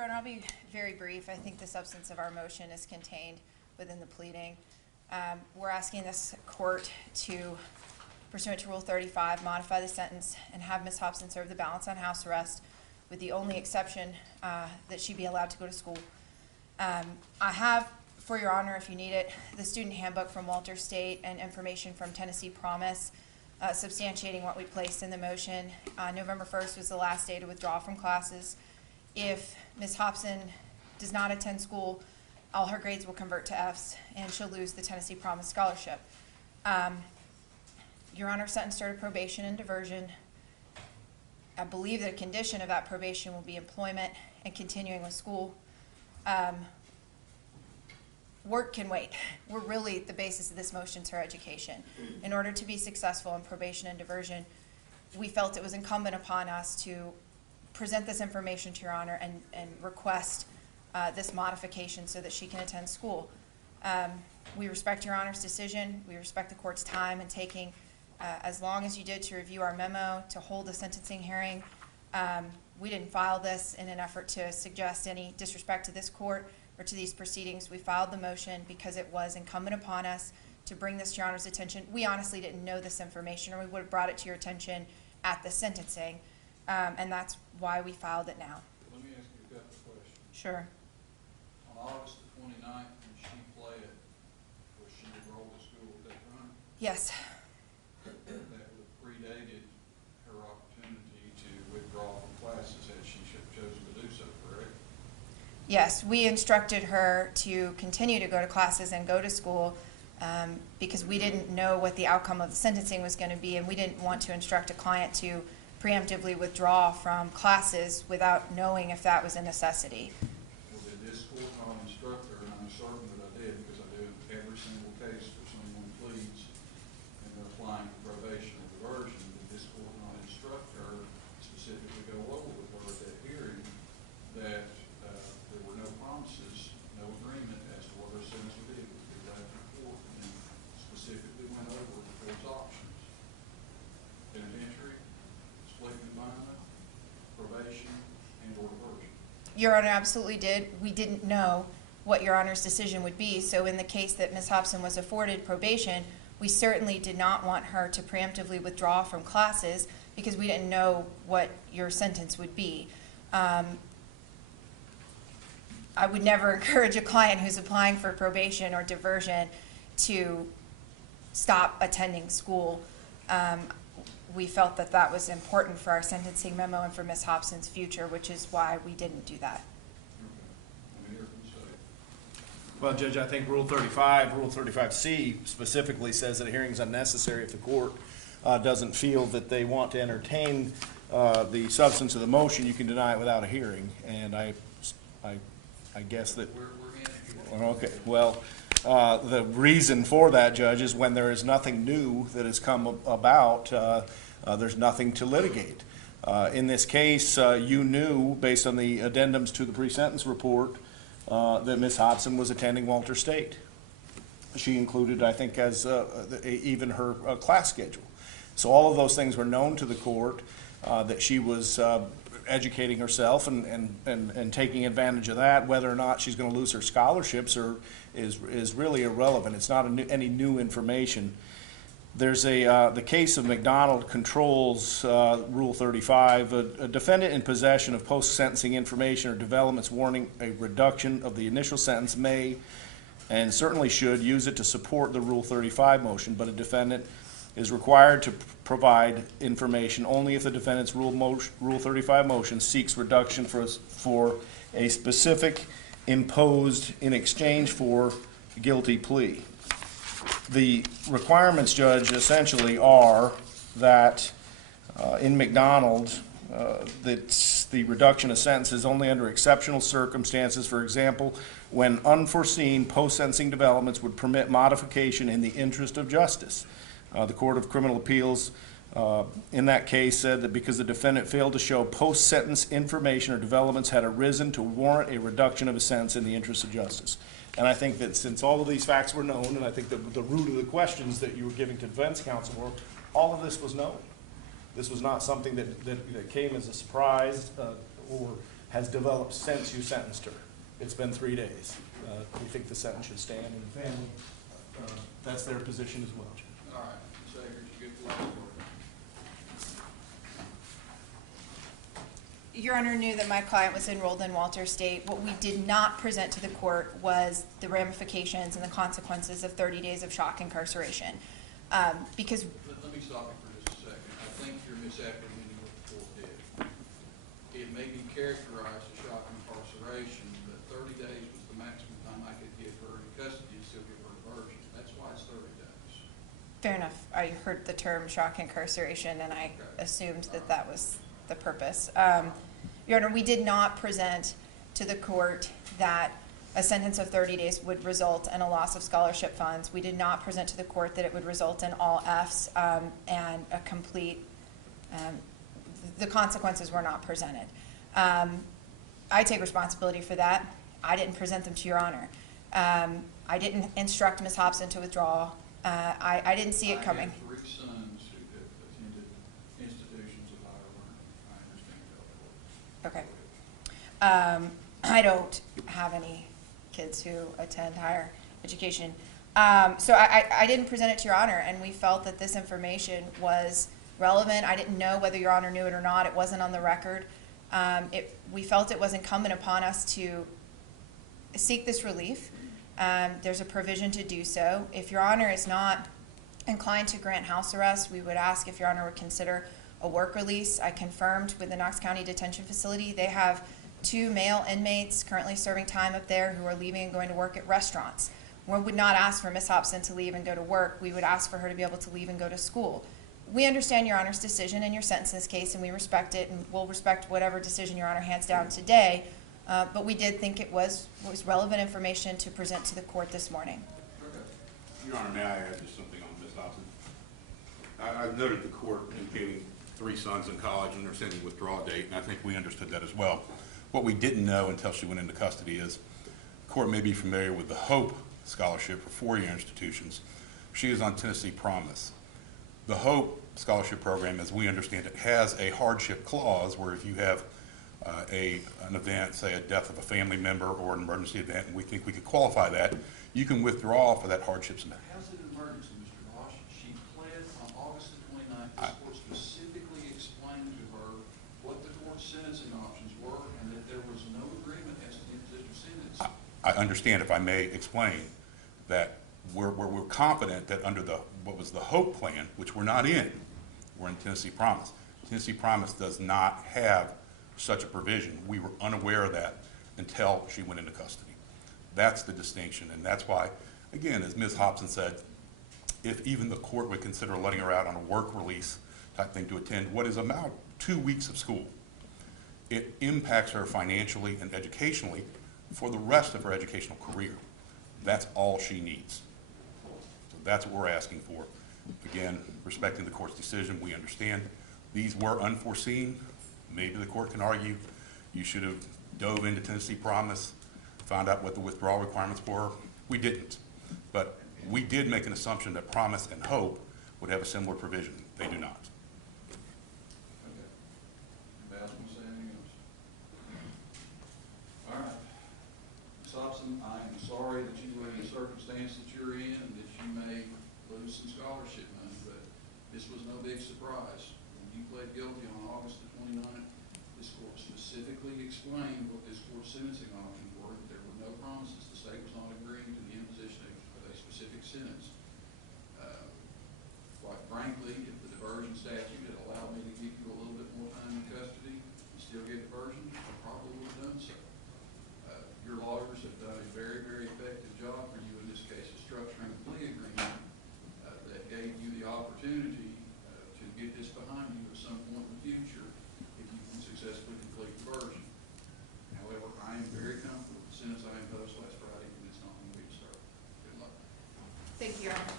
Your Honor, I'll be very brief. I think the substance of our motion is contained within the pleading. We're asking this court to, pursuant to Rule 35, modify the sentence and have Ms. Hobson serve the balance on house arrest, with the only exception that she be allowed to go to school. I have, for Your Honor, if you need it, the student handbook from Walter State and information from Tennessee Promise substantiating what we placed in the motion. November 1st was the last day to withdraw from classes. If Ms. Hobson does not attend school, all her grades will convert to Fs, and she'll lose the Tennessee Promise Scholarship. Your Honor, sentenced her to probation and diversion. I believe that a condition of that probation will be employment and continuing with school. Work can wait. We're really, the basis of this motion is her education. In order to be successful in probation and diversion, we felt it was incumbent upon us to present this information to Your Honor and request this modification so that she can attend school. We respect Your Honor's decision. We respect the court's time in taking as long as you did to review our memo, to hold a sentencing hearing. We didn't file this in an effort to suggest any disrespect to this court or to these proceedings. We filed the motion because it was incumbent upon us to bring this to Your Honor's attention. We honestly didn't know this information, or we would have brought it to your attention at the sentencing, and that's why we filed it now. Let me ask you a couple of questions. Sure. On August the 29th, when she fled, was she enrolled at school at that time? Yes. That would have predated her opportunity to withdraw from classes had she chosen to do so, correct? Yes, we instructed her to continue to go to classes and go to school because we didn't know what the outcome of the sentencing was going to be, and we didn't want to instruct a client to preemptively withdraw from classes without knowing if that was a necessity. Well, did this court not instruct her, and I'm certain that I did because I do every single case for someone who pleads and they're applying for probation or diversion, did this court not instruct her, specifically go over with her at that hearing, that there were no promises, no agreement as to what her sentence would be? We did that in court and then specifically went over the court's options. Penitentiary, split confinement, probation, and or diversion. Your Honor absolutely did. We didn't know what Your Honor's decision would be, so in the case that Ms. Hobson was afforded probation, we certainly did not want her to preemptively withdraw from classes because we didn't know what your sentence would be. I would never encourage a client who's applying for probation or diversion to stop attending school. We felt that that was important for our sentencing memo and for Ms. Hobson's future, which is why we didn't do that. Well, Judge, I think Rule 35C specifically says that a hearing is unnecessary if the court doesn't feel that they want to entertain the substance of the motion. You can deny it without a hearing, and I guess that. Okay. Well, the reason for that, Judge, is when there is nothing new that has come about, there's nothing to litigate. In this case, you knew, based on the addendums to the pre-sentence report, that Ms. Hobson was attending Walter State. She included, I think, as even her class schedule. So all of those things were known to the court, that she was educating herself and taking advantage of that. Whether or not she's going to lose her scholarships is really irrelevant. It's not any new information. There's the case of McDonald controls Rule 35. A defendant in possession of post-sentencing information or developments warning a reduction of the initial sentence may and certainly should use it to support the Rule 35 motion, but a defendant is required to provide information only if the defendant's Rule 35 motion seeks reduction for a specific imposed in exchange for guilty plea. The requirements, Judge, essentially are that in McDonald, that the reduction of sentence is only under exceptional circumstances. For example, when unforeseen post-sentencing developments would permit modification in the interest of justice. The Court of Criminal Appeals in that case said that because the defendant failed to show post-sentence information or developments had arisen to warrant a reduction of a sentence in the interest of justice. And I think that since all of these facts were known, and I think that the root of the questions that you were giving to defense counsel were, all of this was known. This was not something that came as a surprise or has developed since you sentenced her. It's been 3 days. We think the sentence should stand, and the family, that's their position as well, Judge. All right, Sagers, you get the last word. Your Honor knew that my client was enrolled in Walter State. What we did not present to the court was the ramifications and the consequences of 30 days of shock incarceration. Because Let me stop you for just a second. I think you're misapprehending what the court did. It may be characterized as shock incarceration, but 30 days was the maximum time I could give her in custody and still give her diversion. That's why it's 30 days. fair enough, I heard the term shock incarceration and I assumed that that was the purpose. Your Honor, we did not present to the court that a sentence of 30 days would result in a loss of scholarship funds. We did not present to the court that it would result in all Fs and a complete, the consequences were not presented. I take responsibility for that. I didn't present them to Your Honor. I didn't instruct Ms. Hobson to withdraw. I didn't see it coming. I have 3 sons who have attended institutions of higher learning. I understand how that works. Okay. I don't have any kids who attend higher education. So I didn't present it to Your Honor, and we felt that this information was relevant. I didn't know whether Your Honor knew it or not. It wasn't on the record. We felt it was incumbent upon us to seek this relief. There's a provision to do so. If Your Honor is not inclined to grant house arrest, we would ask if Your Honor would consider a work release. I confirmed with the Knox County Detention Facility, they have 2 male inmates currently serving time up there who are leaving and going to work at restaurants. We would not ask for Ms. Hobson to leave and go to work. We would ask for her to be able to leave and go to school. We understand Your Honor's decision and your sentence in this case, and we respect it, and we'll respect whatever decision Your Honor hands down today. But we did think it was relevant information to present to the court this morning. Okay. Your Honor, may I add just something on Ms. Hobson? I've noted the court indicating 3 sons in college and they're sending withdrawal date, and I think we understood that as well. What we didn't know until she went into custody is the court may be familiar with the HOPE scholarship for 4-year institutions. She is on Tennessee Promise. The HOPE scholarship program, as we understand it, has a hardship clause where if you have an event, say a death of a family member or an emergency event, and we think we could qualify that, you can withdraw for that hardship. How's it an emergency, Mr. Bosch? She pled on August the 29th. This court specifically explained to her what the court's sentencing options were and that there was no agreement as to the imposition of sentence. I understand, if I may explain, that we're confident that under what was the HOPE plan, which we're not in, we're in Tennessee Promise. Tennessee Promise does not have such a provision. We were unaware of that until she went into custody. That's the distinction, and that's why, again, as Ms. Hobson said, if even the court would consider letting her out on a work release type thing to attend what is about 2 weeks of school, it impacts her financially and educationally for the rest of her educational career. That's all she needs. So that's what we're asking for. Again, respecting the court's decision, we understand these were unforeseen. Maybe the court can argue you should have dove into Tennessee Promise, found out what the withdrawal requirements were. We didn't. But we did make an assumption that Promise and HOPE would have a similar provision. They do not. Okay. Anybody else want to say anything else? All right. Ms. Hobson, I am sorry that you were in the circumstance that you're in and that you may lose some scholarship money, but this was no big surprise. When you pled guilty on August the 29th, this court specifically explained what this court's sentencing options were, that there were no promises. The state was not agreeing to the imposition of a specific sentence. Quite frankly, if the diversion statute had allowed me to give you a little bit more time in custody and still get diversion, I probably would have done so. Your lawyers have done a very, very effective job for you in this case of structuring a plea agreement that gave you the opportunity to get this behind you at some point in the future if you can successfully complete diversion. However, I am very comfortable with the sentence I imposed last Friday, and it's not going to be disturbed. Good luck. Thank you, Your Honor.